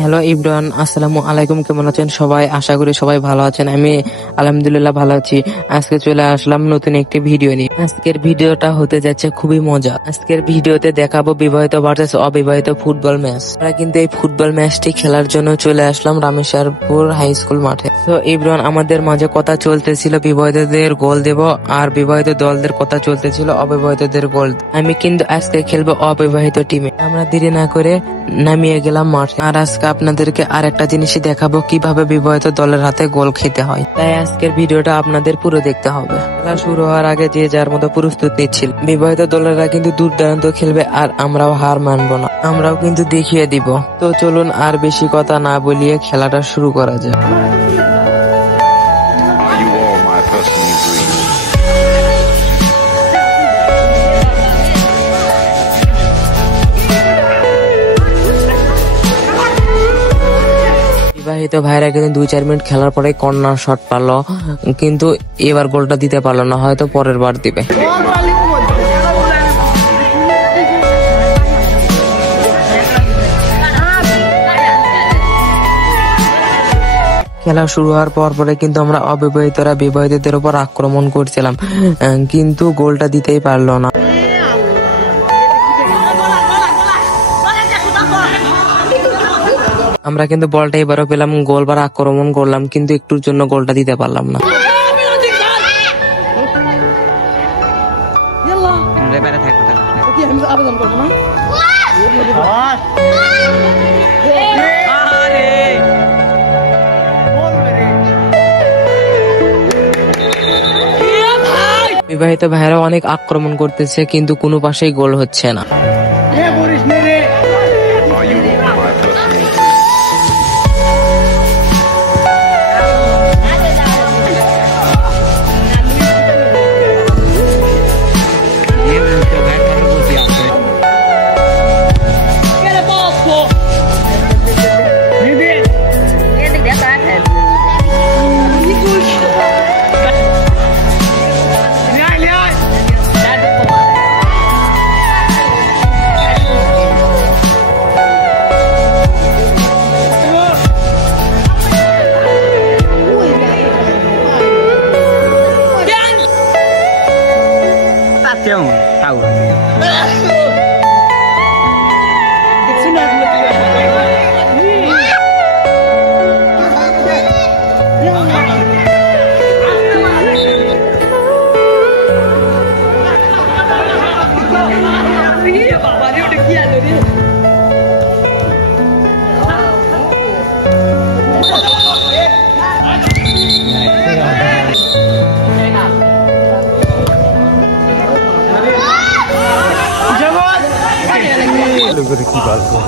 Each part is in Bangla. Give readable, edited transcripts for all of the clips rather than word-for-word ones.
হ্যালো ইব্রান, আসসালামু আলাইকুম। কেমন আছেন সবাই? আশা করি সবাই ভালো আছেন। আমি আলহামদুলিল্লাহ ভালো আছি। আজকে চলে আসলাম নতুন একটি ভিডিও নিয়ে। আজকের ভিডিওটা হতে যাচ্ছে খুবই মজা। আজকের ভিডিওতে দেখাবো বিবাহিত ভার্সেস অবিবাহিত ফুটবল ম্যাচ। আমরা কিন্তু এই ফুটবল ম্যাচটি খেলার জন্য চলে আসলাম রামেশ্বরপুর হাই স্কুল মাঠে। তো ইব্রান, আমাদের মাঝে কথা চলতেছিল বিবাহিতদের গোল দেব, আর বিবাহিত দলদের কথা চলতেছিল অবিবাহিতদের গোল। আমি কিন্তু আজকে খেলবো অবিবাহিত টিমে। আমরা দেরি না করে নামিয়ে গেলাম মাঠে। আর আজকে আপনাদেরকে আর একটা জিনিসই দেখাবো, কিভাবে বিবাহিত দলের হাতে গোল খেতে হয়। তাই আজকের ভিডিওটা আপনাদের পুরো দেখতে হবে। খেলা শুরু হওয়ার আগে যে যার মতো প্রস্তুত নিচ্ছিল। বিবাহিত দলেরা কিন্তু দুর্দান্ত খেলবে, আর আমরাও হার মানবো না, আমরাও কিন্তু দেখিয়ে দিব। তো চলুন আর বেশি কথা না বলিয়ে খেলাটা শুরু করা যাক। বিবাহিত ভাইরা কিন্তু 2-4 মিনিট খেলার পরে কর্নার শট পারলো, কিন্তু এবার গোলটা দিতে পারলো না, হয়তো পরের বার দিবে। খেলা শুরু হওয়ার পরে কিন্তু আমরা অবিবাহিতরা বিবাহিতদের উপর আক্রমণ করছিলাম, কিন্তু গোলটা দিতেই পারলো না। আমরা কিন্তু বলটা এবারও পেলাম, গোলবার আক্রমণ করলাম, কিন্তু একটুর জন্য গোলটা দিতে পারলাম না। বিবাহিত ভাইরা অনেক আক্রমণ করতেছে, কিন্তু কোনো পাশেই গোল হচ্ছে না। Tahu. কি বলবো,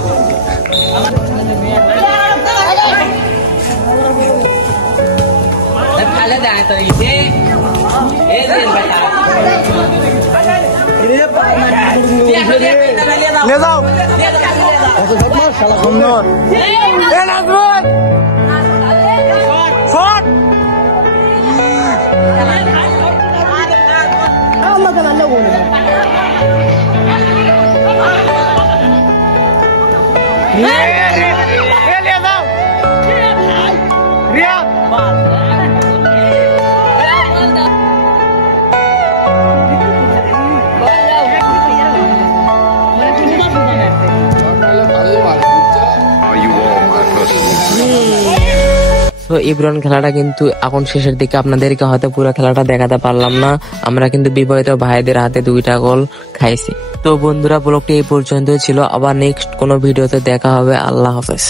তো ইব্রান, খেলাটা কিন্তু এখন শেষের দিকে, আপনাদেরকে হয়তো পুরো খেলাটা দেখাতে পারলাম না। আমরা কিন্তু বিবাহিত ভাইদের হাতে 2টা গোল খাইছি। তো বন্ধুরা, ব্লগটি এই পর্যন্তই ছিল। আবার নেক্সট কোনো ভিডিওতে দেখা হবে। আল্লাহ হাফেজ।